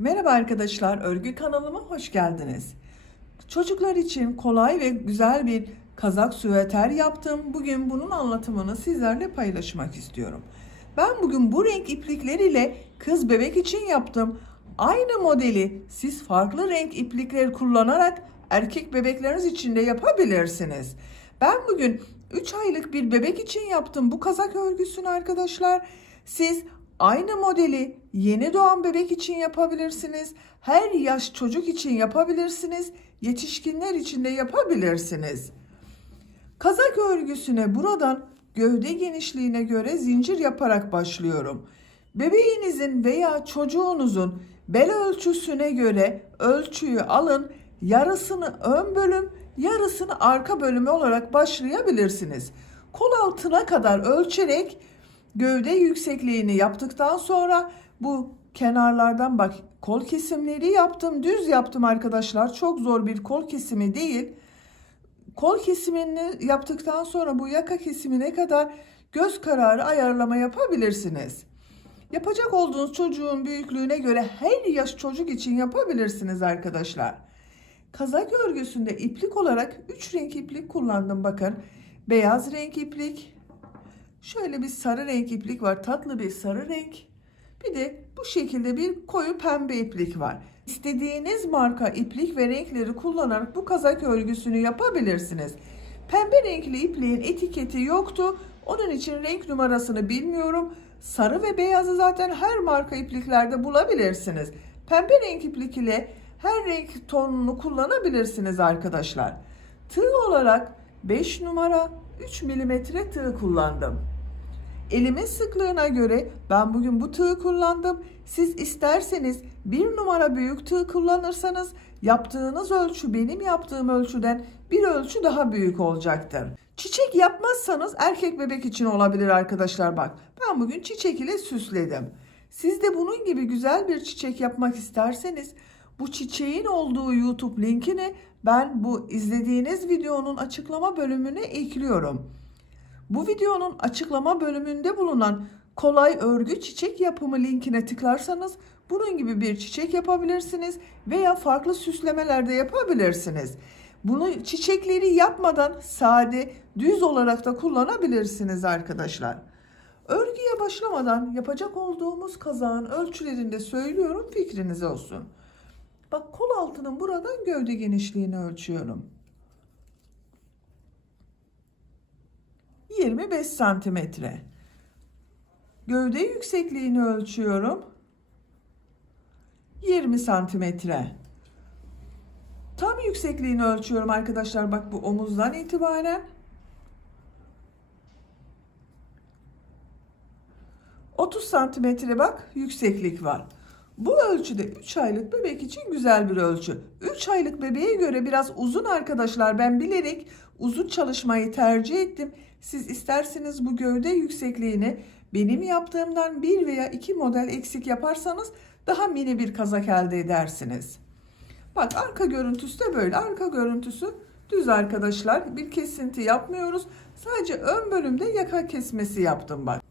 Merhaba arkadaşlar, örgü kanalıma hoş geldiniz. Çocuklar için kolay ve güzel bir kazak süveter yaptım. Bugün bunun anlatımını sizlerle paylaşmak istiyorum. Ben bugün bu renk iplikler ile kız bebek için yaptım. Aynı modeli siz farklı renk iplikler kullanarak erkek bebekleriniz için de yapabilirsiniz. Ben bugün 3 aylık bir bebek için yaptım bu kazak örgüsünü arkadaşlar. Siz aynı modeli yeni doğan bebek için yapabilirsiniz. Her yaş çocuk için yapabilirsiniz. Yetişkinler için de yapabilirsiniz. Kazak örgüsüne buradan gövde genişliğine göre zincir yaparak başlıyorum. Bebeğinizin veya çocuğunuzun bel ölçüsüne göre ölçüyü alın. Yarısını ön bölüm, yarısını arka bölümü olarak başlayabilirsiniz. Kol altına kadar ölçerek gövde yüksekliğini yaptıktan sonra bu kenarlardan bak kol kesimleri yaptım. Düz yaptım arkadaşlar. Çok zor bir kol kesimi değil. Kol kesimini yaptıktan sonra bu yaka kesimine kadar göz kararı ayarlama yapabilirsiniz. Yapacak olduğunuz çocuğun büyüklüğüne göre her yaş çocuk için yapabilirsiniz arkadaşlar. Kazak örgüsünde iplik olarak 3 renk iplik kullandım bakın. Beyaz renk iplik, şöyle bir sarı renk iplik var, tatlı bir sarı renk. Bir de bu şekilde bir koyu pembe iplik var. İstediğiniz marka iplik ve renkleri kullanarak bu kazak örgüsünü yapabilirsiniz. Pembe renkli ipliğin etiketi yoktu. Onun için renk numarasını bilmiyorum. Sarı ve beyazı zaten her marka ipliklerde bulabilirsiniz. Pembe renk iplik ile her renk tonunu kullanabilirsiniz arkadaşlar. Tığ olarak 5 numara 3 milimetre tığ kullandım. Elimin sıklığına göre ben bugün bu tığı kullandım. Siz isterseniz 1 numara büyük tığ kullanırsanız yaptığınız ölçü benim yaptığım ölçüden bir ölçü daha büyük olacaktır. Çiçek yapmazsanız erkek bebek için olabilir arkadaşlar bak. Ben bugün çiçek ile süsledim. Siz de bunun gibi güzel bir çiçek yapmak isterseniz bu çiçeğin olduğu YouTube linkini ben bu izlediğiniz videonun açıklama bölümüne ekliyorum. Bu videonun açıklama bölümünde bulunan kolay örgü çiçek yapımı linkine tıklarsanız bunun gibi bir çiçek yapabilirsiniz veya farklı süslemeler de yapabilirsiniz. Bunu çiçekleri yapmadan sade, düz olarak da kullanabilirsiniz arkadaşlar. Örgüye başlamadan yapacak olduğumuz kazağın ölçülerini de söylüyorum, fikriniz olsun. Bak kol altının buradan gövde genişliğini ölçüyorum. 25 santimetre. Gövde yüksekliğini ölçüyorum. 20 santimetre. Tam yüksekliğini ölçüyorum arkadaşlar. Bak bu omuzdan itibaren 30 santimetre bak yükseklik var. Bu ölçüde 3 aylık bebek için güzel bir ölçü. 3 aylık bebeğe göre biraz uzun arkadaşlar. Ben bilerek uzun çalışmayı tercih ettim. Siz isterseniz bu gövde yüksekliğini benim yaptığımdan 1 veya 2 model eksik yaparsanız daha mini bir kazak elde edersiniz. Bak arka görüntüsü de böyle. Arka görüntüsü düz arkadaşlar. Bir kesinti yapmıyoruz. Sadece ön bölümde yaka kesmesi yaptım bak.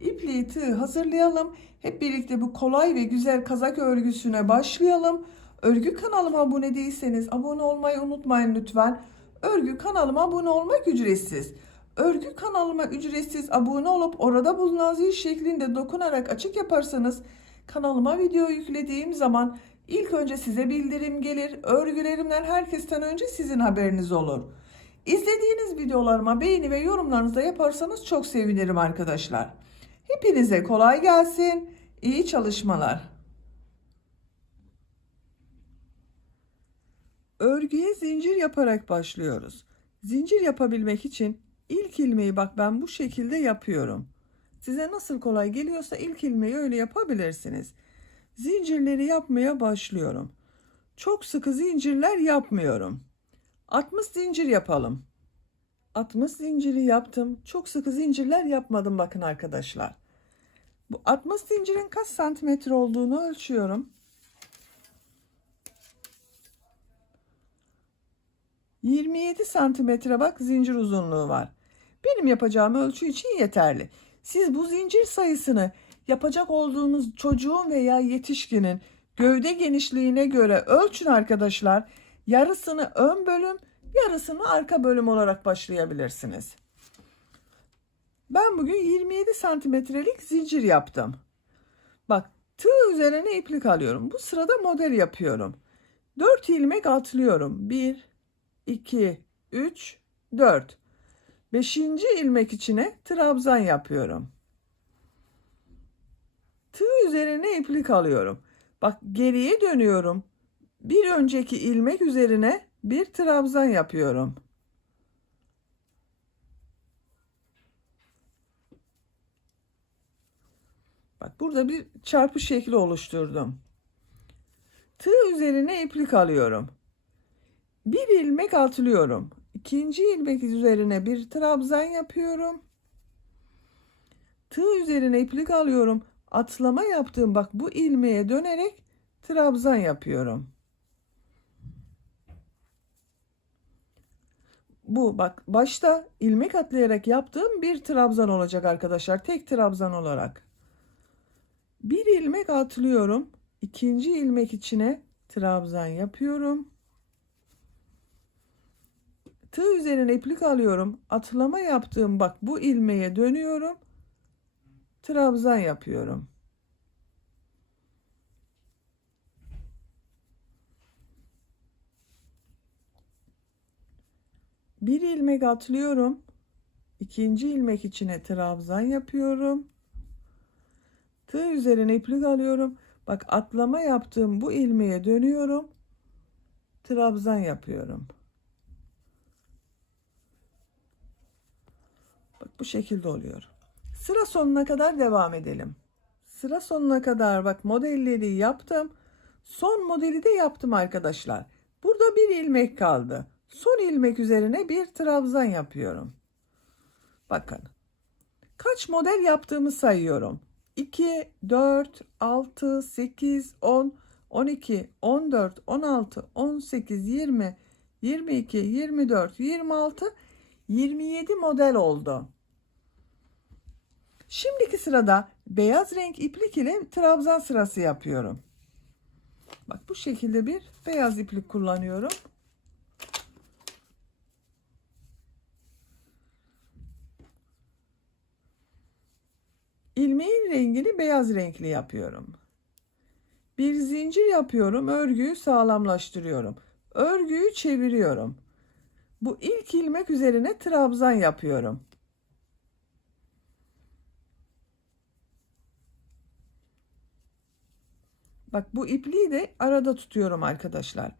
İpliği tığ hazırlayalım. Hep birlikte bu kolay ve güzel kazak örgüsüne başlayalım. Örgü kanalıma abone değilseniz abone olmayı unutmayın lütfen. Örgü kanalıma abone olmak ücretsiz. Örgü kanalıma ücretsiz abone olup orada bulunan zil şeklinde dokunarak açık yaparsanız kanalıma video yüklediğim zaman ilk önce size bildirim gelir. Örgülerimden herkesten önce sizin haberiniz olur. İzlediğiniz videolarıma beğeni ve yorumlarınızı da yaparsanız çok sevinirim arkadaşlar. Hepinize kolay gelsin. İyi çalışmalar. Örgüye zincir yaparak başlıyoruz. Zincir yapabilmek için ilk ilmeği bak ben bu şekilde yapıyorum. Size nasıl kolay geliyorsa ilk ilmeği öyle yapabilirsiniz. Zincirleri yapmaya başlıyorum. Çok sıkı zincirler yapmıyorum. 60 zincir yapalım. 60 zinciri yaptım. Çok sıkı zincirler yapmadım bakın arkadaşlar. Bu 60 zincirin kaç santimetre olduğunu ölçüyorum. 27 santimetre bak zincir uzunluğu var. Benim yapacağım ölçü için yeterli. Siz bu zincir sayısını Yapacak olduğunuz çocuğun veya yetişkinin gövde genişliğine göre ölçün arkadaşlar. Yarısını ön bölüm, yarısını arka bölüm olarak başlayabilirsiniz. Ben bugün 27 santimetrelik zincir yaptım. Bak, tığ üzerine iplik alıyorum. Bu sırada model yapıyorum. 4 ilmek atlıyorum. 1, 2, 3, 4. 5. ilmek içine trabzan yapıyorum. Tığ üzerine iplik alıyorum. Bak, geriye dönüyorum. Bir önceki ilmek üzerine bir trabzan yapıyorum. Bak, burada bir çarpı şekli oluşturdum. Tığ üzerine iplik alıyorum. Bir ilmek atlıyorum. 2. ilmek üzerine bir trabzan yapıyorum. Tığ üzerine iplik alıyorum. Atlama yaptığım bak bu ilmeğe dönerek trabzan yapıyorum. Bu bak başta ilmek atlayarak yaptığım bir trabzan olacak arkadaşlar. Tek trabzan olarak. Bir ilmek atlıyorum. 2. ilmek içine trabzan yapıyorum. Tığ üzerine iplik alıyorum. Atlama yaptığım bak bu ilmeğe dönüyorum. Trabzan yapıyorum. Bir ilmek atlıyorum. 2. ilmek içine trabzan yapıyorum. Tığ üzerine iplik alıyorum. Bak atlama yaptığım bu ilmeğe dönüyorum. Trabzan yapıyorum. Bak bu şekilde oluyor. Sıra sonuna kadar devam edelim. Sıra sonuna kadar bak modelleri yaptım. Son modeli de yaptım arkadaşlar. Burada bir ilmek kaldı. Son ilmek üzerine bir trabzan yapıyorum. Bakın. Kaç model yaptığımı sayıyorum. 2, 4, 6, 8, 10, 12, 14, 16, 18, 20, 22, 24, 26, 27 model oldu. Şimdiki sırada beyaz renk iplik ile trabzan sırası yapıyorum. Bak bu şekilde bir beyaz iplik kullanıyorum. İlmeğin rengini beyaz renkli yapıyorum. Bir zincir yapıyorum, örgüyü sağlamlaştırıyorum. Örgüyü çeviriyorum. Bu ilk ilmek üzerine trabzan yapıyorum. Bak bu ipliği de arada tutuyorum arkadaşlar.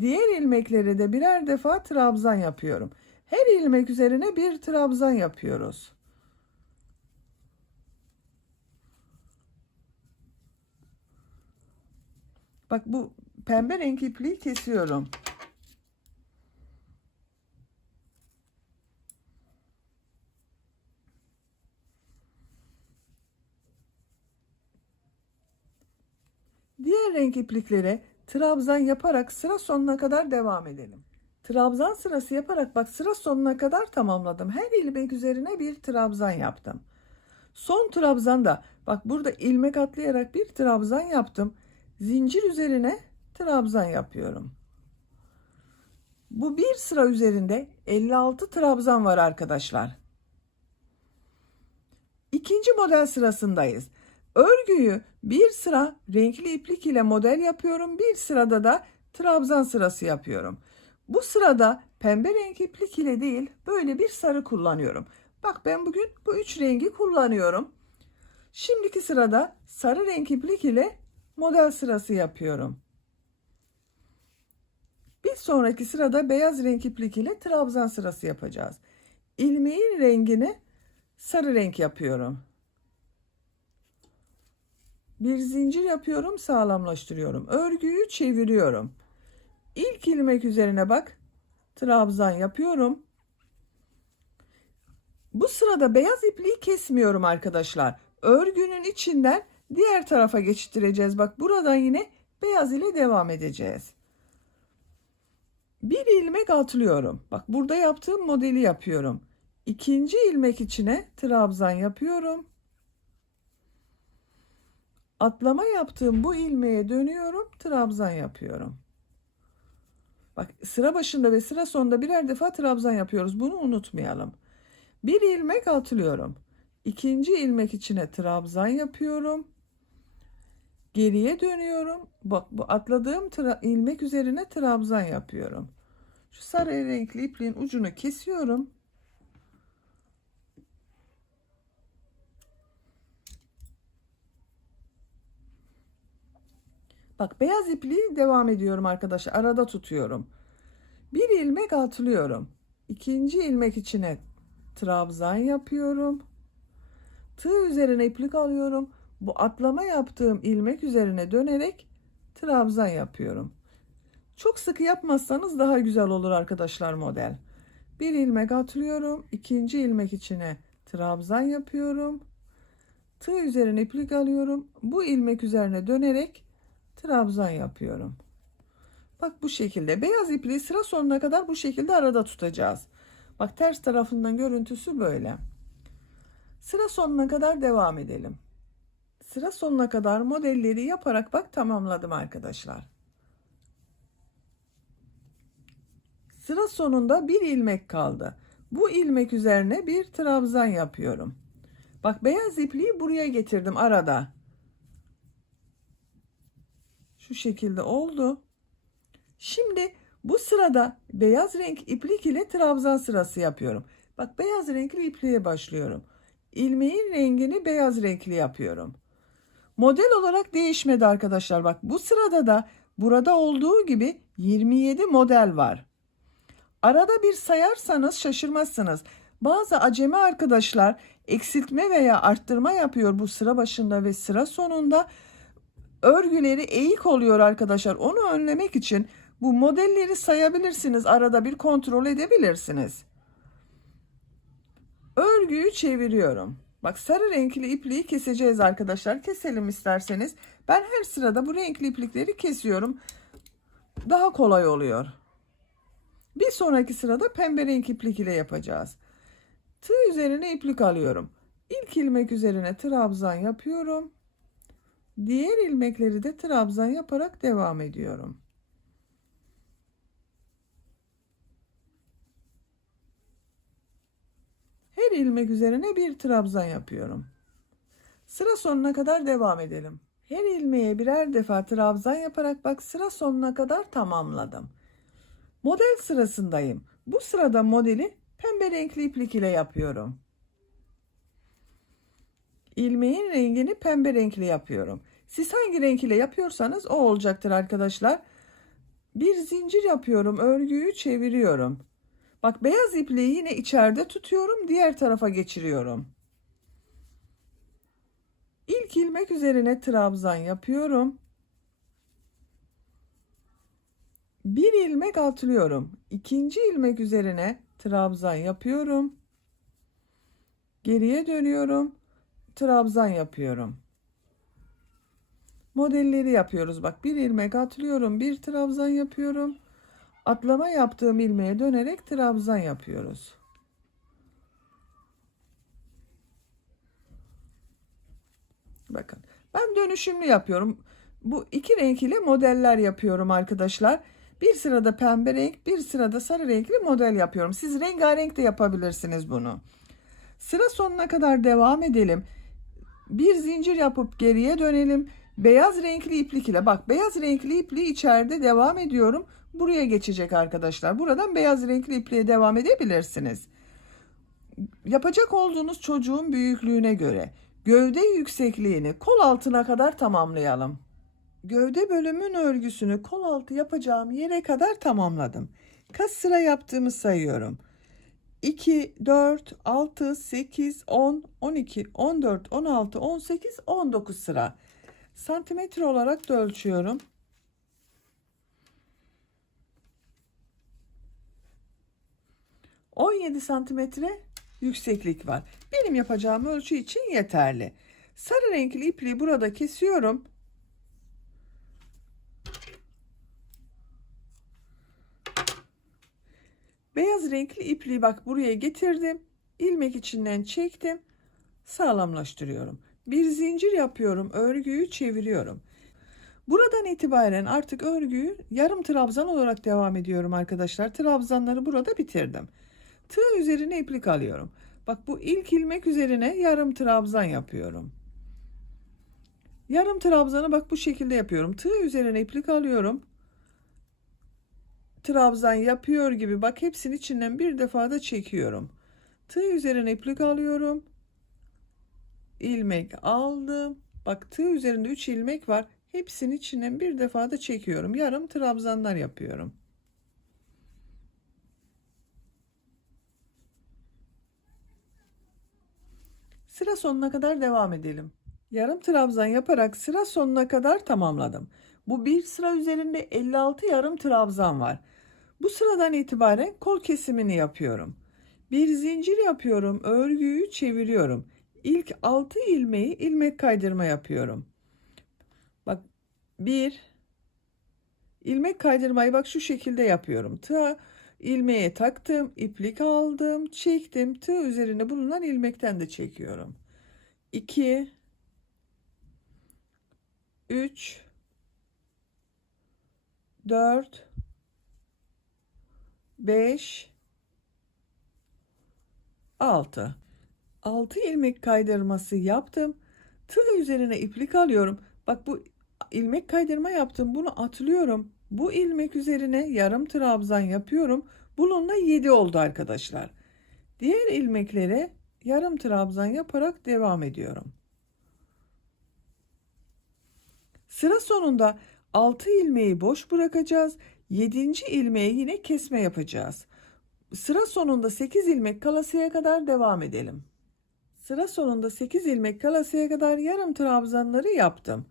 Diğer ilmeklere de birer defa trabzan yapıyorum. Her ilmek üzerine bir trabzan yapıyoruz. Bak bu pembe renk ipliği kesiyorum. Diğer renk ipliklere trabzan yaparak sıra sonuna kadar devam edelim. Trabzan sırası yaparak bak sıra sonuna kadar tamamladım. Her ilmek üzerine bir trabzan yaptım. Son trabzanda bak burada ilmek atlayarak bir trabzan yaptım. Zincir üzerine trabzan yapıyorum. Bu bir sıra üzerinde 56 trabzan var arkadaşlar. İkinci model sırasındayız. Örgüyü bir sıra renkli iplik ile model yapıyorum. Bir sırada da trabzan sırası yapıyorum. Bu sırada pembe renk iplik ile değil böyle bir sarı kullanıyorum. Bak ben bugün bu üç rengi kullanıyorum. Şimdiki sırada sarı renk iplik ile model sırası yapıyorum. Bir sonraki sırada beyaz renk iplik ile trabzan sırası yapacağız. İlmeğin rengini sarı renk yapıyorum. Bir zincir yapıyorum, sağlamlaştırıyorum. Örgüyü çeviriyorum. İlk ilmek üzerine bak, trabzan yapıyorum. Bu sırada beyaz ipliği kesmiyorum arkadaşlar. Örgünün içinden diğer tarafa geçireceğiz. Bak buradan yine beyaz ile devam edeceğiz. Bir ilmek atlıyorum. Bak burada yaptığım modeli yapıyorum. İkinci ilmek içine trabzan yapıyorum. Atlama yaptığım bu ilmeğe dönüyorum, trabzan yapıyorum. Bak, sıra başında ve sıra sonunda birer defa trabzan yapıyoruz. Bunu unutmayalım. Bir ilmek atlıyorum. İkinci ilmek içine trabzan yapıyorum. Geriye dönüyorum. Bak, bu atladığım ilmek üzerine trabzan yapıyorum. Şu sarı renkli ipliğin ucunu kesiyorum. Bak, beyaz ipliği devam ediyorum arkadaşlar. Arada tutuyorum. Bir ilmek atlıyorum. İkinci ilmek içine trabzan yapıyorum. Tığ üzerine iplik alıyorum. Bu atlama yaptığım ilmek üzerine dönerek trabzan yapıyorum. Çok sıkı yapmazsanız daha güzel olur arkadaşlar model. Bir ilmek atlıyorum. İkinci ilmek içine trabzan yapıyorum. Tığ üzerine iplik alıyorum. Bu ilmek üzerine dönerek trabzan yapıyorum. Bak, bu şekilde beyaz ipliği sıra sonuna kadar bu şekilde arada tutacağız. Bak, ters tarafından görüntüsü böyle. Sıra sonuna kadar devam edelim. Sıra sonuna kadar modelleri yaparak bak tamamladım arkadaşlar. Sıra sonunda bir ilmek kaldı. Bu ilmek üzerine bir trabzan yapıyorum. Bak, beyaz ipliği buraya getirdim arada. Şu şekilde oldu. Şimdi bu sırada beyaz renk iplik ile trabzan sırası yapıyorum. Bak, beyaz renkli ipliğe başlıyorum. İlmeğin rengini beyaz renkli yapıyorum. Model olarak değişmedi arkadaşlar. Bak, bu sırada da burada olduğu gibi 27 model var. Arada bir sayarsanız şaşırmazsınız. Bazı acemi arkadaşlar eksiltme veya arttırma yapıyor bu sıra başında ve sıra sonunda. Örgüleri eğik oluyor arkadaşlar. Onu önlemek için bu modelleri sayabilirsiniz. Arada bir kontrol edebilirsiniz. Örgüyü çeviriyorum. Bak, sarı renkli ipliği keseceğiz arkadaşlar. Keselim isterseniz. Ben her sırada bu renkli iplikleri kesiyorum. Daha kolay oluyor. Bir sonraki sırada pembe renk iplik ile yapacağız. Tığ üzerine iplik alıyorum. İlk ilmek üzerine trabzan yapıyorum. Diğer ilmekleri de trabzan yaparak devam ediyorum. Her ilmek üzerine bir trabzan yapıyorum. Sıra sonuna kadar devam edelim. Her ilmeğe birer defa trabzan yaparak bak, sıra sonuna kadar tamamladım. Model sırasındayım. Bu sırada modeli pembe renkli iplik ile yapıyorum. İlmeğin rengini pembe renkli yapıyorum. Siz hangi renk ile yapıyorsanız o olacaktır arkadaşlar. Bir zincir yapıyorum, örgüyü çeviriyorum. Bak, beyaz ipliği yine içeride tutuyorum, diğer tarafa geçiriyorum. İlk ilmek üzerine trabzan yapıyorum. Bir ilmek atlıyorum. İkinci ilmek üzerine trabzan yapıyorum. Geriye dönüyorum. Trabzan yapıyorum. Modelleri yapıyoruz. Bak, bir ilmek atlıyorum, bir trabzan yapıyorum. Atlama yaptığım ilmeğe dönerek trabzan yapıyoruz. Bakın, ben dönüşümlü yapıyorum. Bu iki renk ile modeller yapıyorum arkadaşlar. Bir sırada pembe renk, bir sırada sarı renkli model yapıyorum. Siz rengarenk de yapabilirsiniz bunu. Sıra sonuna kadar devam edelim. Bir zincir yapıp geriye dönelim. Beyaz renkli iplik ile, bak, beyaz renkli ipliği içeride devam ediyorum. Buraya geçecek arkadaşlar. Buradan beyaz renkli ipliğe devam edebilirsiniz. Yapacak olduğunuz çocuğun büyüklüğüne göre gövde yüksekliğini kol altına kadar tamamlayalım. Gövde bölümün örgüsünü kol altı yapacağım yere kadar tamamladım. Kaç sıra yaptığımı sayıyorum. 2, 4, 6, 8, 10, 12, 14, 16, 18, 19 sıra. Santimetre olarak da ölçüyorum. 17 santimetre yükseklik var. Benim yapacağım ölçü için yeterli. Sarı renkli ipliği burada kesiyorum. Beyaz renkli ipliği bak buraya getirdim. İlmek içinden çektim. Sağlamlaştırıyorum. Bir zincir yapıyorum, örgüyü çeviriyorum. Buradan itibaren artık örgüyü yarım trabzan olarak devam ediyorum arkadaşlar. Trabzanları burada bitirdim. Tığ üzerine iplik alıyorum. Bak, bu ilk ilmek üzerine yarım trabzan yapıyorum. Yarım trabzanı bak bu şekilde yapıyorum. Tığ üzerine iplik alıyorum. Trabzan yapıyor gibi bak, hepsinin içinden bir defa da çekiyorum. Tığ üzerine iplik alıyorum. İlmek aldım. Bak, tığ üzerinde 3 ilmek var. Hepsinin içinden bir defa da çekiyorum. Yarım trabzanlar yapıyorum. Sıra sonuna kadar devam edelim. Yarım trabzan yaparak sıra sonuna kadar tamamladım. Bu bir sıra üzerinde 56 yarım trabzan var. Bu sıradan itibaren kol kesimini yapıyorum. Bir zincir yapıyorum, örgüyü çeviriyorum. İlk 6 ilmeği ilmek kaydırma yapıyorum. Bak, bir ilmek kaydırmayı bak şu şekilde yapıyorum. Tığ ilmeğe taktım, iplik aldım, çektim. Tığ üzerine bulunan ilmekten de çekiyorum. 2 3 4 5 6 ilmek kaydırması yaptım. Tığ üzerine iplik alıyorum. Bak, bu ilmek kaydırma yaptım. Bunu atlıyorum. Bu ilmek üzerine yarım trabzan yapıyorum. Bununla 7 oldu arkadaşlar. Diğer ilmeklere yarım trabzan yaparak devam ediyorum. Sıra sonunda 6 ilmeği boş bırakacağız. 7. ilmeğe yine kesme yapacağız. Sıra sonunda 8 ilmek kalasıya kadar devam edelim. Sıra sonunda 8 ilmek kalasıya kadar yarım trabzanları yaptım.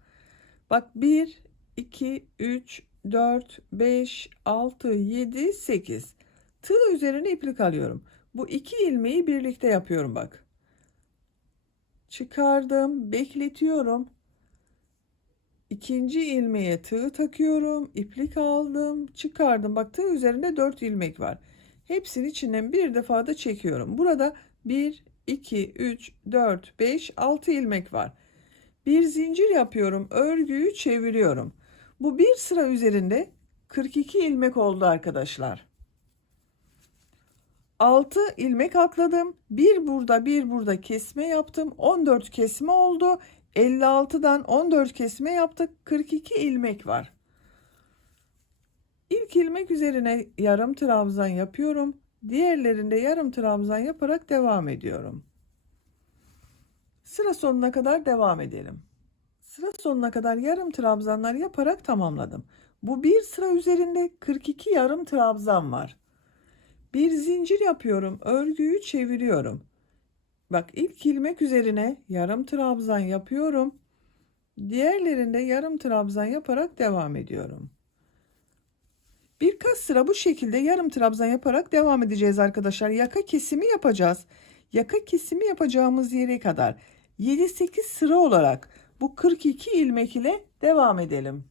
Bak, 1 2 3 4 5 6 7 8. Tığ üzerine iplik alıyorum. Bu 2 ilmeği birlikte yapıyorum bak. Çıkardım, bekletiyorum. İkinci ilmeğe tığ takıyorum, iplik aldım, çıkardım. Bak, tığ üzerinde 4 ilmek var. Hepsinin içinden bir defa da çekiyorum. Burada 1 2 3 4 5 6 ilmek var. Bir zincir yapıyorum, örgüyü çeviriyorum. Bu bir sıra üzerinde 42 ilmek oldu arkadaşlar. 6 ilmek atladım. Bir burada bir burada kesme yaptım. 14 kesme oldu. 56'dan 14 kesme yaptık. 42 ilmek var. İlk ilmek üzerine yarım trabzan yapıyorum. Diğerlerinde yarım trabzan yaparak devam ediyorum. Sıra sonuna kadar devam edelim. Sıra sonuna kadar yarım trabzanlar yaparak tamamladım. Bu bir sıra üzerinde 42 yarım trabzan var. Bir zincir yapıyorum, örgüyü çeviriyorum. Bak, ilk ilmek üzerine yarım trabzan yapıyorum. Diğerlerinde yarım trabzan yaparak devam ediyorum. Birkaç sıra bu şekilde yarım trabzan yaparak devam edeceğiz arkadaşlar. Yaka kesimi yapacağız. Yaka kesimi yapacağımız yere kadar 7-8 sıra olarak bu 42 ilmek ile devam edelim.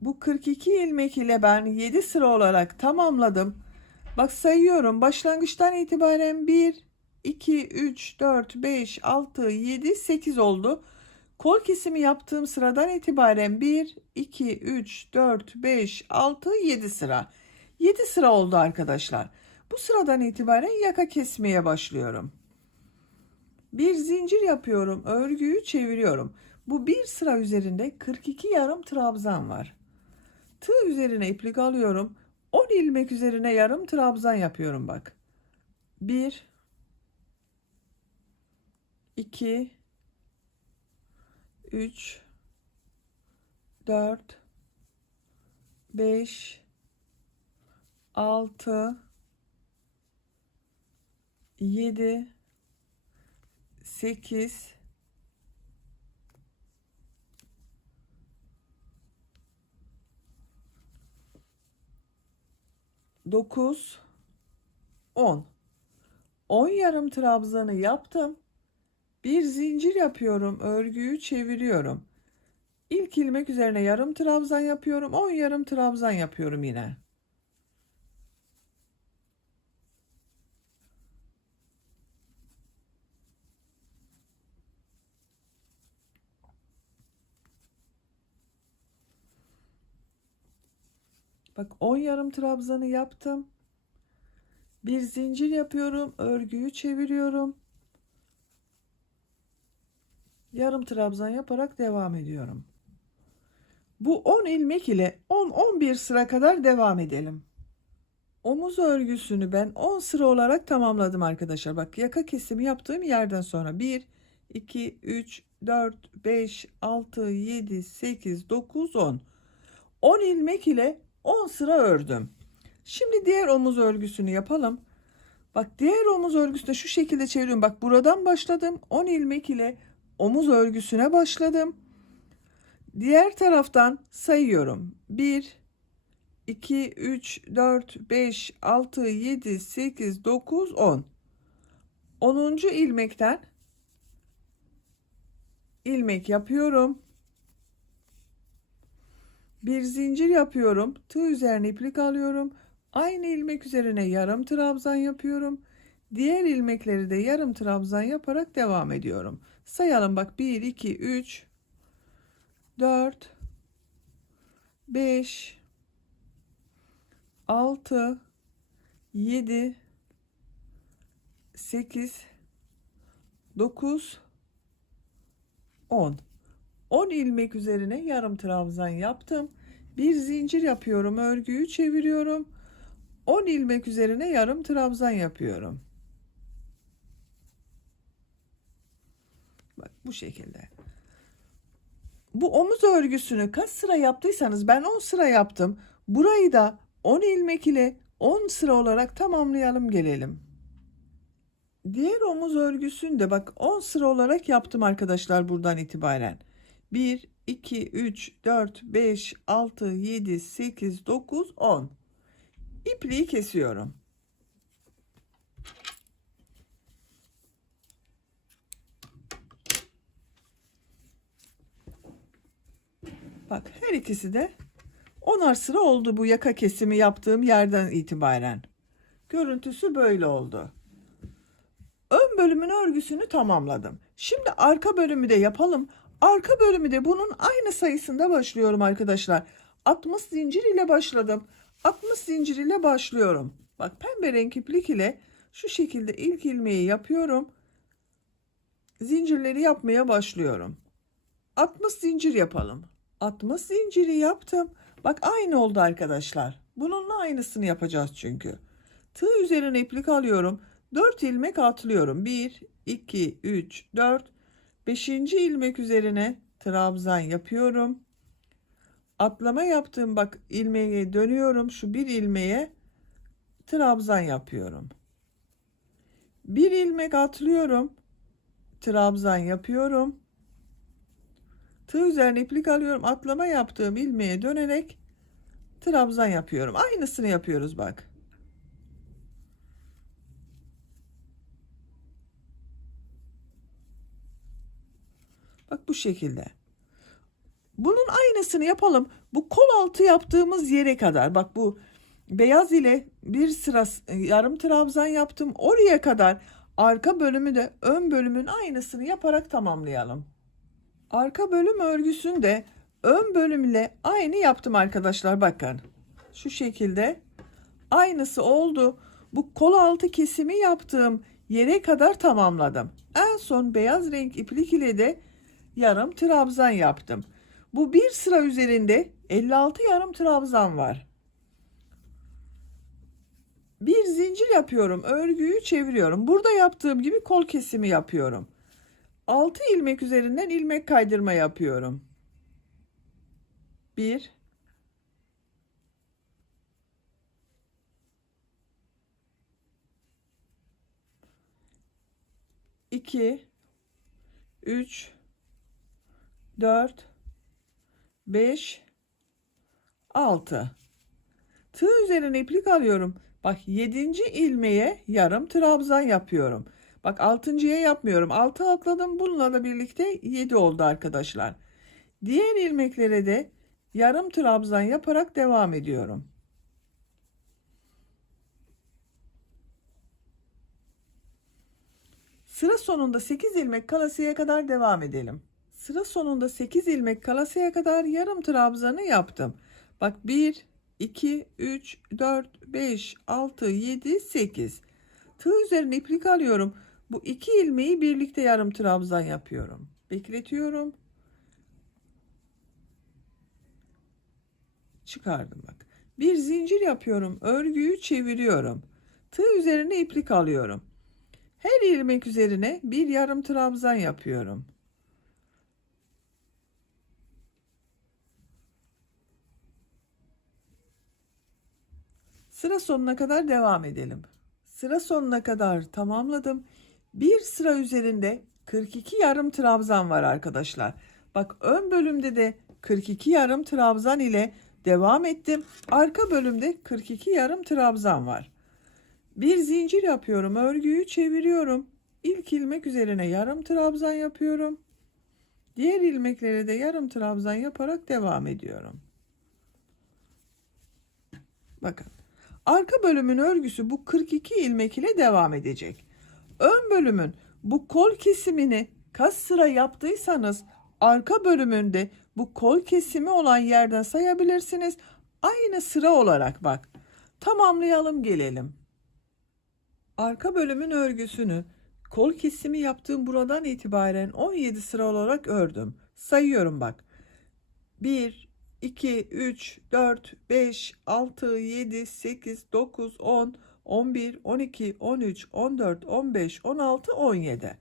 Bu 42 ilmek ile ben 7 sıra olarak tamamladım. Bak, sayıyorum. Başlangıçtan itibaren 1, 2, 3, 4, 5, 6, 7, 8 oldu. Kol kesimi yaptığım sıradan itibaren 1, 2, 3, 4, 5, 6, 7 sıra. 7 sıra oldu arkadaşlar. Bu sıradan itibaren yaka kesmeye başlıyorum. Bir zincir yapıyorum. Örgüyü çeviriyorum. Bu bir sıra üzerinde 42 yarım trabzan var. Tığ üzerine iplik alıyorum. 10 ilmek üzerine yarım trabzan yapıyorum bak. 1 2 3 4 5 6 7 8 9 10. 10 yarım trabzanı yaptım. Bir zincir yapıyorum, örgüyü çeviriyorum. İlk ilmek üzerine yarım trabzan yapıyorum. 10 yarım trabzan yapıyorum yine. Bak 10 yarım trabzanı yaptım. Bir zincir yapıyorum. Örgüyü çeviriyorum. Yarım trabzan yaparak devam ediyorum. Bu 10 ilmek ile 10-11 sıra kadar devam edelim. Omuz örgüsünü ben 10 sıra olarak tamamladım arkadaşlar. Bak yaka kesimi yaptığım yerden sonra 1, 2, 3, 4, 5, 6, 7, 8, 9, 10. 10 ilmek ile 10 sıra ördüm. Şimdi diğer omuz örgüsünü yapalım. Bak diğer omuz örgüsünü şu şekilde çeviriyorum. Bak buradan başladım. 10 ilmek ile omuz örgüsüne başladım. Diğer taraftan sayıyorum. 1, 2, 3, 4, 5, 6, 7, 8, 9, 10. 10. ilmekten ilmek yapıyorum. Bir zincir yapıyorum. Tığ üzerine iplik alıyorum. Aynı ilmek üzerine yarım trabzan yapıyorum. Diğer ilmekleri de yarım trabzan yaparak devam ediyorum. Sayalım bak 1, 2, 3, 4, 5, 6, 7, 8, 9, 10. 10 ilmek üzerine yarım trabzan yaptım. Bir zincir yapıyorum. Örgüyü çeviriyorum. 10 ilmek üzerine yarım trabzan yapıyorum. Bak bu şekilde. Bu omuz örgüsünü kaç sıra yaptıysanız ben 10 sıra yaptım. Burayı da 10 ilmek ile 10 sıra olarak tamamlayalım gelelim. Diğer omuz örgüsünü de bak 10 sıra olarak yaptım arkadaşlar buradan itibaren. 1, 2, 3, 4, 5, 6, 7, 8, 9, 10. İpliği kesiyorum. Bak her ikisi de 10'ar sıra oldu bu yaka kesimi yaptığım yerden itibaren. Görüntüsü böyle oldu. Ön bölümün örgüsünü tamamladım. Şimdi arka bölümü de yapalım. Arka bölümü de bunun aynı sayısında başlıyorum arkadaşlar. 60 zincir ile başladım. 60 zincir ile başlıyorum. Bak pembe renk iplik ile şu şekilde ilk ilmeği yapıyorum. Zincirleri yapmaya başlıyorum. 60 zincir yapalım. 60 zinciri yaptım. Bak aynı oldu arkadaşlar. Bununla aynısını yapacağız çünkü. Tığ üzerine iplik alıyorum. 4 ilmek atlıyorum. 1, 2, 3, 4. 5. ilmek üzerine trabzan yapıyorum. Atlama yaptığım bak ilmeğe dönüyorum. Şu bir ilmeğe trabzan yapıyorum. Bir ilmek atlıyorum. Trabzan yapıyorum. Tığ üzerine iplik alıyorum. Atlama yaptığım ilmeğe dönerek trabzan yapıyorum. Aynısını yapıyoruz bak. Bak bu şekilde. Bunun aynısını yapalım. Bu kol altı yaptığımız yere kadar. Bak bu beyaz ile bir sıra yarım trabzan yaptım. Oraya kadar arka bölümü de ön bölümün aynısını yaparak tamamlayalım. Arka bölüm örgüsünü de ön bölüm ile aynı yaptım arkadaşlar. Bakın. Şu şekilde aynısı oldu. Bu kol altı kesimi yaptığım yere kadar tamamladım. En son beyaz renk iplik ile de yarım trabzan yaptım. Bu bir sıra üzerinde 56 yarım trabzan var. Bir zincir yapıyorum. Örgüyü çeviriyorum. Burada yaptığım gibi kol kesimi yapıyorum. 6 ilmek üzerinden ilmek kaydırma yapıyorum. 1, 2, 3, 4, 5, 6. Tığ üzerine iplik alıyorum. Bak 7. ilmeğe yarım trabzan yapıyorum. Bak 6.'ya yapmıyorum. 6 atladım. Bununla da birlikte 7 oldu arkadaşlar. Diğer ilmeklere de yarım trabzan yaparak devam ediyorum. Sıra sonunda 8 ilmek kalasıya kadar devam edelim. Sıra sonunda 8 ilmek kalasıya kadar yarım trabzanı yaptım. Bak 1, 2, 3, 4, 5, 6, 7, 8. Tığ üzerine iplik alıyorum. Bu 2 ilmeği birlikte yarım trabzan yapıyorum. Bekletiyorum. Çıkardım bak. Bir zincir yapıyorum. Örgüyü çeviriyorum. Tığ üzerine iplik alıyorum. Her ilmek üzerine bir yarım trabzan yapıyorum. Sıra sonuna kadar devam edelim. Sıra sonuna kadar tamamladım. Bir sıra üzerinde 42 yarım trabzan var arkadaşlar. Bak, ön bölümde de 42 yarım trabzan ile devam ettim. Arka bölümde 42 yarım trabzan var. Bir zincir yapıyorum. Örgüyü çeviriyorum. İlk ilmek üzerine yarım trabzan yapıyorum. Diğer ilmeklere de yarım trabzan yaparak devam ediyorum. Bakın. Arka bölümün örgüsü bu 42 ilmek ile devam edecek. Ön bölümün bu kol kesimini kaç sıra yaptıysanız arka bölümünde bu kol kesimi olan yerden sayabilirsiniz. Aynı sıra olarak bak. Tamamlayalım gelelim. Arka bölümün örgüsünü kol kesimi yaptığım buradan itibaren 17 sıra olarak ördüm. Sayıyorum bak. 1, 2, 3, 4, 5, 6, 7, 8, 9, 10, 11, 12, 13, 14, 15, 16, 17.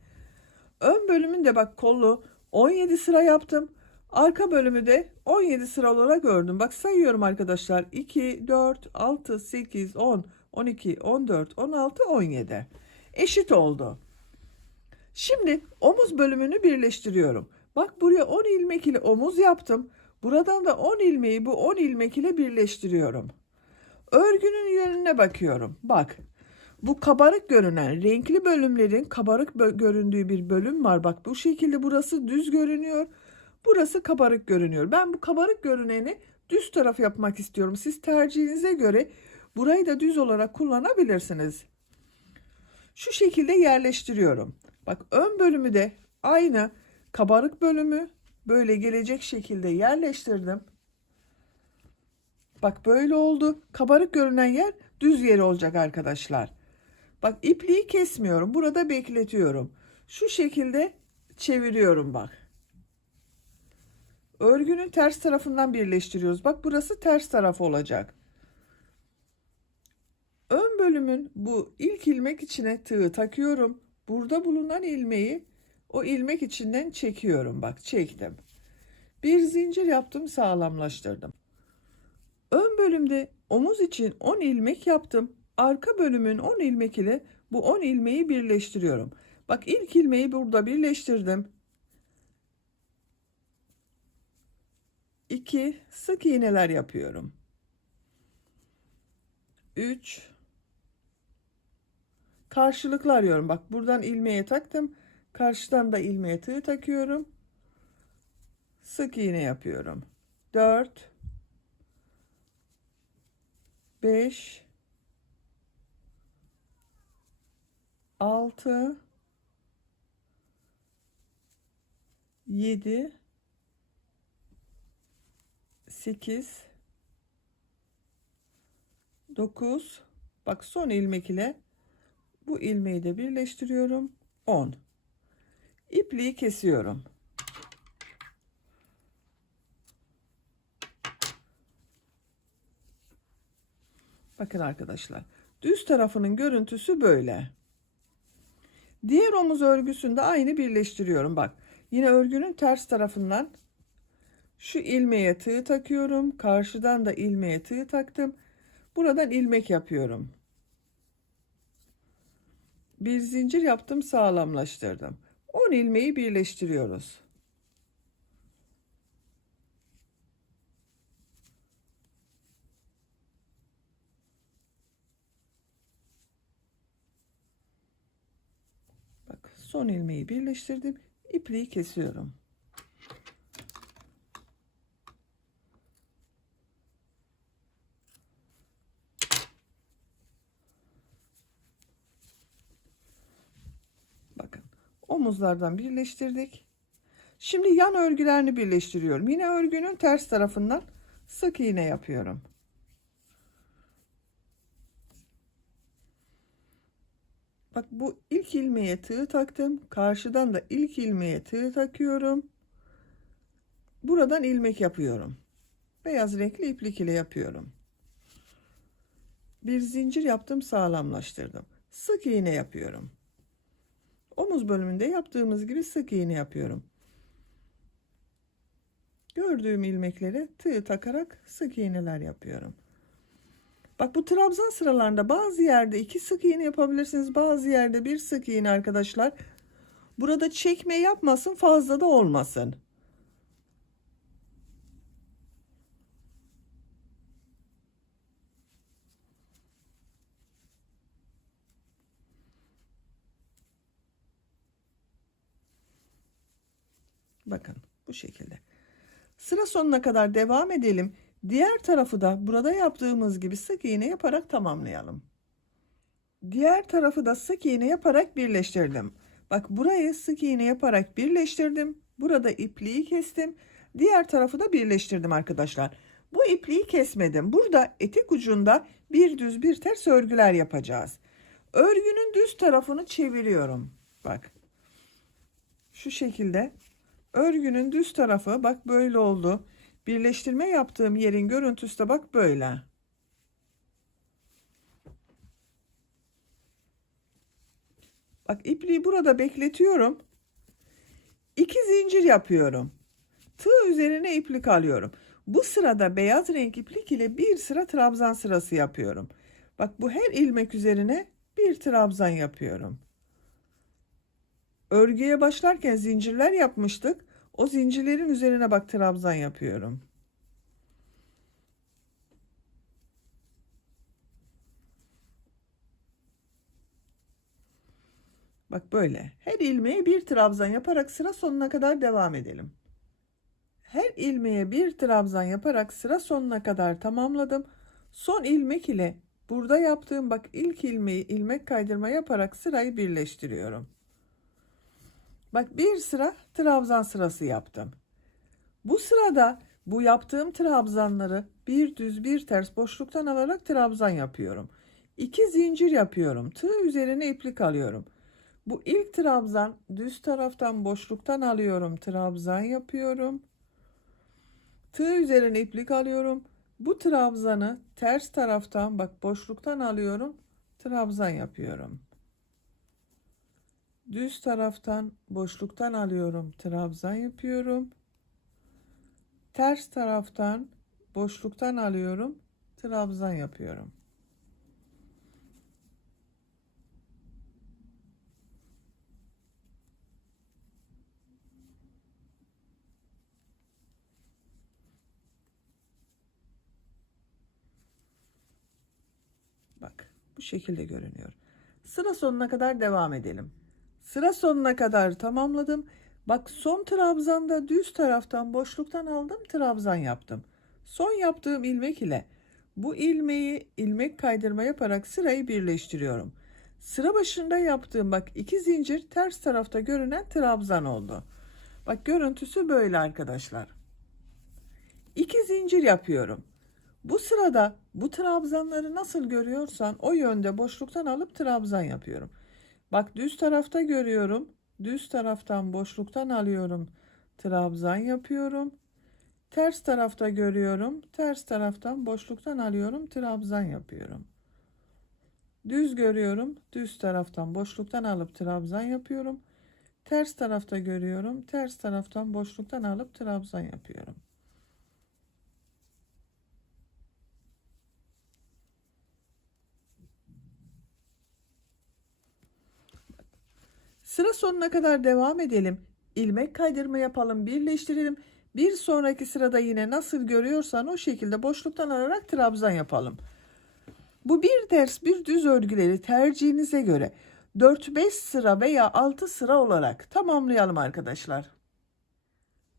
Ön bölümünde bak kolu 17 sıra yaptım. Arka bölümü de 17 sıra olarak ördüm. Bak sayıyorum arkadaşlar. 2, 4, 6, 8, 10, 12, 14, 16, 17. Eşit oldu. Şimdi omuz bölümünü birleştiriyorum. Bak, buraya 10 ilmek ile omuz yaptım. Buradan da 10 ilmeği bu 10 ilmek ile birleştiriyorum. Örgünün yönüne bakıyorum. Bak, bu kabarık görünen renkli bölümlerin kabarık göründüğü bir bölüm var. Bak, bu şekilde burası düz görünüyor. Burası kabarık görünüyor. Ben bu kabarık görüneni düz taraf yapmak istiyorum. Siz tercihinize göre burayı da düz olarak kullanabilirsiniz. Şu şekilde yerleştiriyorum. Bak, ön bölümü de aynı kabarık bölümü böyle gelecek şekilde yerleştirdim. Bak, böyle oldu. Kabarık görünen yer düz yer olacak arkadaşlar. Bak, ipliği kesmiyorum. Burada bekletiyorum. Şu şekilde çeviriyorum bak. Örgünün ters tarafından birleştiriyoruz. Bak, burası ters taraf olacak. Ön bölümün bu ilk ilmek içine tığı takıyorum. Burada bulunan ilmeği o ilmek içinden çekiyorum. Bak, çektim. Bir zincir yaptım, sağlamlaştırdım. Ön bölümde omuz için 10 ilmek yaptım. Arka bölümün 10 ilmek ile bu 10 ilmeği birleştiriyorum. Bak, ilk ilmeği burada birleştirdim. 2 sık iğneler yapıyorum. 3 karşılıklı arıyorum. Bak, buradan ilmeğe taktım. Karşıdan da ilmeğe tığ takıyorum. Sık iğne yapıyorum. 4 5 6 7 8 9. Bak, son ilmek ile bu ilmeği de birleştiriyorum. 10. İpliği kesiyorum. Bakın arkadaşlar, düz tarafının görüntüsü böyle. Diğer omuz örgüsünde aynı birleştiriyorum. Bak, yine örgünün ters tarafından şu ilmeğe tığ takıyorum. Karşıdan da ilmeğe tığ taktım. Buradan ilmek yapıyorum. Bir zincir yaptım, sağlamlaştırdım. 10 ilmeği birleştiriyoruz. Bak, son ilmeği birleştirdim. İpliği kesiyorum. Bakın, omuzlardan birleştirdik. Şimdi yan örgülerini birleştiriyorum. Yine örgünün ters tarafından sık iğne yapıyorum. Bak bu ilk ilmeğe tığ taktım. Karşıdan da ilk ilmeğe tığ takıyorum. Buradan ilmek yapıyorum. Beyaz renkli iplik ile yapıyorum. Bir zincir yaptım, sağlamlaştırdım. Sık iğne yapıyorum. Omuz bölümünde yaptığımız gibi sık iğne yapıyorum. Gördüğüm ilmeklere tığ takarak sık iğneler yapıyorum. Bak bu trabzan sıralarında bazı yerde 2 sık iğne yapabilirsiniz. Bazı yerde 1 sık iğne arkadaşlar. Burada çekme yapmasın, fazla da olmasın. Bakın bu şekilde. Sıra sonuna kadar devam edelim. Diğer tarafı da burada yaptığımız gibi sık iğne yaparak tamamlayalım. Diğer tarafı da sık iğne yaparak birleştirdim. Bak burayı sık iğne yaparak birleştirdim. Burada ipliği kestim. Diğer tarafı da birleştirdim arkadaşlar. Bu ipliği kesmedim. Burada etek ucunda bir düz bir ters örgüler yapacağız. Örgünün düz tarafını çeviriyorum. Bak. Şu şekilde. Örgünün düz tarafı bak böyle oldu. Birleştirme yaptığım yerin görüntüsü de bak böyle. Bak ipliği burada bekletiyorum. 2 zincir yapıyorum. Tığ üzerine iplik alıyorum. Bu sırada beyaz renk iplik ile bir sıra trabzan sırası yapıyorum. Bak bu her ilmek üzerine bir trabzan yapıyorum. Örgüye başlarken zincirler yapmıştık. O zincirlerin üzerine bak trabzan yapıyorum. Bak böyle. Her ilmeğe bir trabzan yaparak sıra sonuna kadar devam edelim. Her ilmeğe bir trabzan yaparak sıra sonuna kadar tamamladım. Son ilmek ile burada yaptığım bak ilk ilmeği ilmek kaydırma yaparak sırayı birleştiriyorum. Bak bir sıra trabzan sırası yaptım. Bu sırada bu yaptığım trabzanları bir düz bir ters boşluktan alarak trabzan yapıyorum. 2 zincir yapıyorum. Tığ üzerine iplik alıyorum. Bu ilk trabzan düz taraftan boşluktan alıyorum. Trabzan yapıyorum. Tığ üzerine iplik alıyorum. Bu trabzanı ters taraftan bak boşluktan alıyorum. Trabzan yapıyorum. Düz taraftan boşluktan alıyorum. Trabzan yapıyorum. Ters taraftan boşluktan alıyorum. Trabzan yapıyorum. Bak bu şekilde görünüyor. Sıra sonuna kadar devam edelim. Sıra sonuna kadar tamamladım. Bak son trabzanda düz taraftan boşluktan aldım, trabzan yaptım. Son yaptığım ilmek ile bu ilmeği ilmek kaydırma yaparak sırayı birleştiriyorum. Sıra başında yaptığım bak 2 zincir ters tarafta görünen trabzan oldu. Bak görüntüsü böyle arkadaşlar. 2 zincir yapıyorum. Bu sırada bu trabzanları nasıl görüyorsan o yönde boşluktan alıp trabzan yapıyorum. Bak düz tarafta görüyorum. Düz taraftan boşluktan alıyorum. Trabzan yapıyorum. Ters tarafta görüyorum. Ters taraftan boşluktan alıyorum. Trabzan yapıyorum. Düz görüyorum. Düz taraftan boşluktan alıp trabzan yapıyorum. Ters tarafta görüyorum. Ters taraftan boşluktan alıp trabzan yapıyorum. Sıra sonuna kadar devam edelim. İlmek kaydırma yapalım, birleştirelim. Bir sonraki sırada yine nasıl görüyorsan o şekilde boşluktan alarak trabzan yapalım. Bu bir ters bir düz örgüleri tercihinize göre 4-5 sıra veya 6 sıra olarak tamamlayalım arkadaşlar.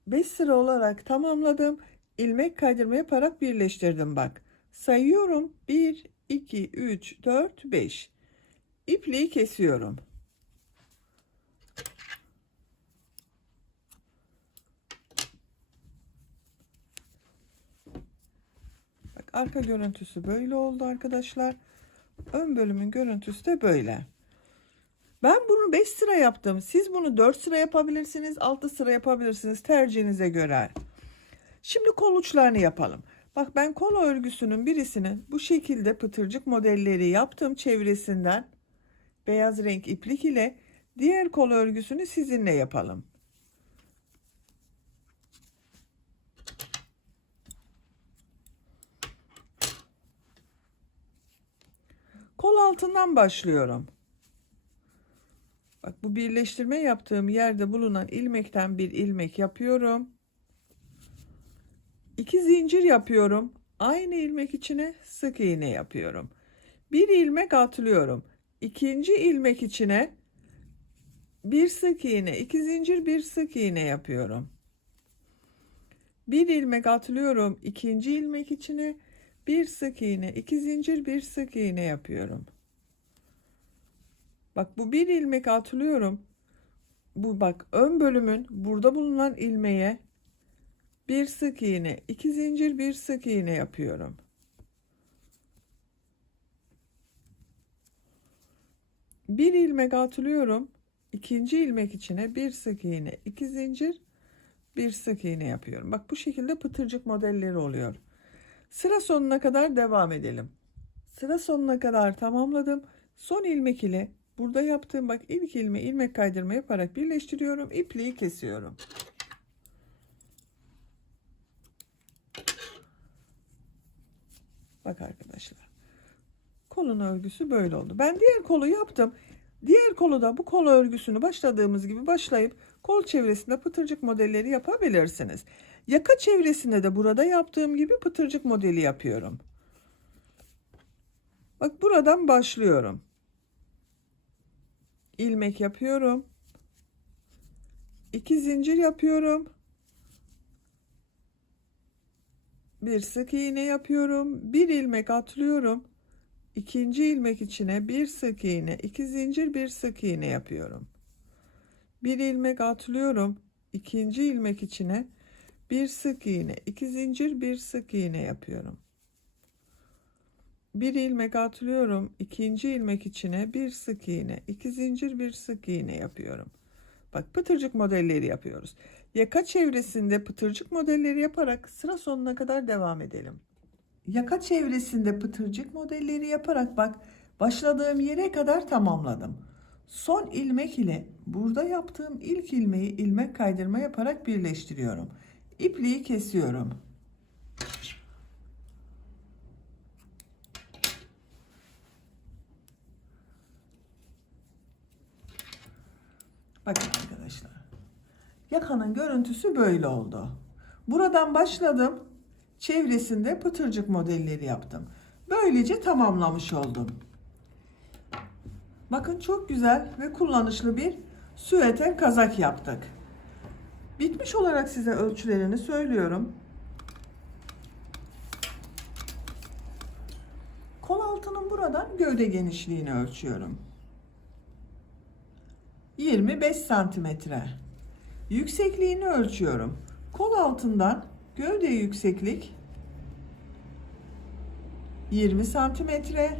5 sıra olarak tamamladım. İlmek kaydırma yaparak birleştirdim bak. Sayıyorum. 1, 2, 3, 4, 5. İpliği kesiyorum. Bak arka görüntüsü böyle oldu arkadaşlar. Ön bölümün görüntüsü de böyle. Ben bunu 5 sıra yaptım. Siz bunu 4 sıra yapabilirsiniz, 6 sıra yapabilirsiniz tercihinize göre. Şimdi kol uçlarını yapalım. Bak ben kol örgüsünün birisini bu şekilde pıtırcık modelleri yaptım çevresinden. Beyaz renk iplik ile diğer kol örgüsünü sizinle yapalım. Kol altından başlıyorum. Bak bu birleştirme yaptığım yerde bulunan ilmekten bir ilmek yapıyorum. 2 zincir yapıyorum. Aynı ilmek içine sık iğne yapıyorum. Bir ilmek atlıyorum. İkinci ilmek içine bir sık iğne, 2 zincir, bir sık iğne yapıyorum. Bir ilmek atlıyorum. İkinci ilmek içine bir sık iğne, 2 zincir, bir sık iğne yapıyorum. Bak bu bir ilmek atlıyorum. Bu bak ön bölümün burada bulunan ilmeğe bir sık iğne, 2 zincir, bir sık iğne yapıyorum. Bir ilmek atlıyorum. İkinci ilmek içine bir sık iğne, 2 zincir, bir sık iğne yapıyorum. Bak bu şekilde pıtırcık modelleri oluyor. Sıra sonuna kadar devam edelim. Sıra sonuna kadar tamamladım. Son ilmek ile burada yaptığım bak ilk ilmek kaydırma yaparak birleştiriyorum. İpliği kesiyorum. Bak arkadaşlar. Kolun örgüsü böyle oldu. Ben diğer kolu yaptım. Diğer kolu da bu kol örgüsünü başladığımız gibi başlayıp kol çevresinde pıtırcık modelleri yapabilirsiniz. Yaka çevresinde de burada yaptığım gibi pıtırcık modeli yapıyorum. Bak buradan başlıyorum. İlmek yapıyorum. 2 zincir yapıyorum. Bir sık iğne yapıyorum. Bir ilmek atlıyorum. İkinci ilmek içine bir sık iğne, 2 zincir, bir sık iğne yapıyorum. Bir ilmek atlıyorum. İkinci ilmek içine bir sık iğne, 2 zincir, bir sık iğne yapıyorum. Bir ilmek atlıyorum. İkinci ilmek içine bir sık iğne, 2 zincir, bir sık iğne yapıyorum. Bak pıtırcık modelleri yapıyoruz. Yaka çevresinde pıtırcık modelleri yaparak sıra sonuna kadar devam edelim. Yaka çevresinde pıtırcık modelleri yaparak bak başladığım yere kadar tamamladım. Son ilmek ile burada yaptığım ilk ilmeği ilmek kaydırma yaparak birleştiriyorum. İpliği kesiyorum. Bakın arkadaşlar. Yakanın görüntüsü böyle oldu. Buradan başladım. Çevresinde pıtırcık modelleri yaptım. Böylece tamamlamış oldum. Bakın çok güzel ve kullanışlı bir süveter kazak yaptık. Bitmiş olarak size ölçülerini söylüyorum. Kol altının buradan gövde genişliğini ölçüyorum. 25 santimetre. Yüksekliğini ölçüyorum. Kol altından gövde yükseklik 20 santimetre.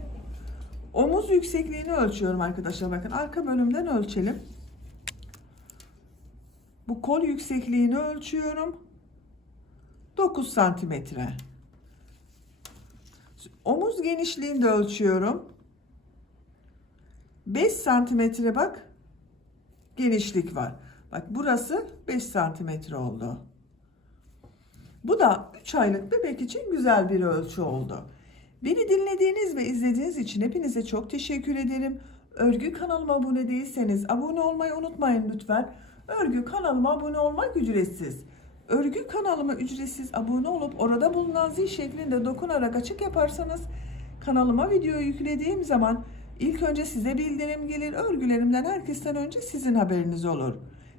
Omuz yüksekliğini ölçüyorum arkadaşlar. Bakın arka bölümden ölçelim. Bu kol yüksekliğini ölçüyorum. 9 santimetre. Omuz genişliğini de ölçüyorum. 5 santimetre bak genişlik var. Bak burası 5 santimetre oldu. Bu da 3 aylık bebek için güzel bir ölçü oldu. Beni dinlediğiniz ve izlediğiniz için hepinize çok teşekkür ederim. Örgü kanalıma abone değilseniz abone olmayı unutmayın lütfen. Örgü kanalıma abone olmak ücretsiz. Örgü kanalıma ücretsiz abone olup orada bulunan zil şeklinde dokunarak açık yaparsanız kanalıma video yüklediğim zaman ilk önce size bildirim gelir. Örgülerimden herkesten önce sizin haberiniz olur.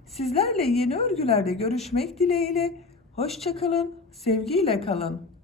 Sizlerle yeni örgülerde görüşmek dileğiyle. Hoşça kalın, sevgiyle kalın.